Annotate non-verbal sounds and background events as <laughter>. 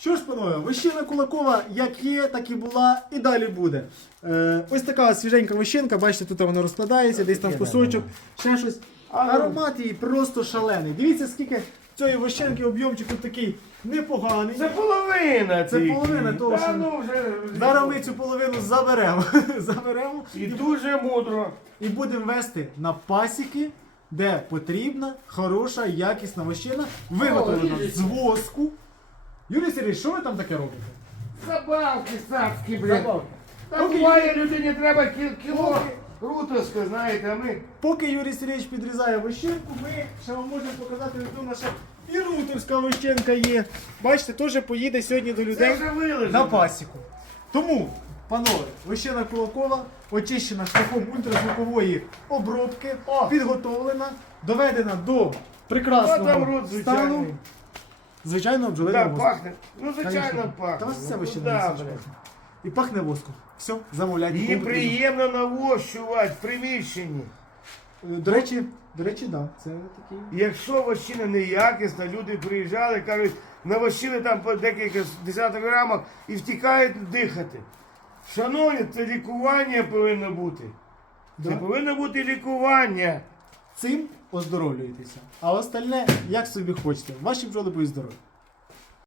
Що ж, панове, вощина Кулакова як є, так і була, і далі буде. Е, ось така свіженька вощинка, бачите, тут вона розкладається, десь там кусочок, ще щось. Аромат її просто шалений. Дивіться, скільки цієї вощинки об'ємчик тут такий непоганий. Це половина. Це тільки. половина того, Та що- ну вже. Зараз ми цю половину заберемо. <laughs> заберемо І дуже мудро. і будемо вести на пасіки, де потрібна хороша, якісна вощина, виготовлена з воску. Юрій Сергійович, що ви там таке робите? Забавки царські, блін. Забавки. Та Поки буває людині треба кіл- кіло рутовська, знаєте, а ми. Поки Юрій Сергійович підрізає вощинку, ми ще вам можемо показати, що наша і рутовська вощинка є. Бачите, теж поїде сьогодні до Це людей вже вилежено. на пасіку. Тому, панове, вощина кулакова очищена шляхом ультразвукової обробки, О! підготовлена, доведена до Та там прекрасного рут стану. звичайний. Звичайно, бджолиного Так, воску. пахне. Ну, звичайно, пахне. Та вас все Ну, да, не. І пахне воском. Все, замовляйте. Їм Кому приємно навощувати в приміщенні. До речі, до речі, так. Да, це такий. Якщо вощина неякісна, люди приїжджали, кажуть, навощили там по декілька десяток грамах і втікають дихати. Шановні, це лікування повинно бути. Це Да. повинно бути лікування. Цим оздоровлюєтеся. А остальне, як собі хочете. Ваші бджоли будуть здорові.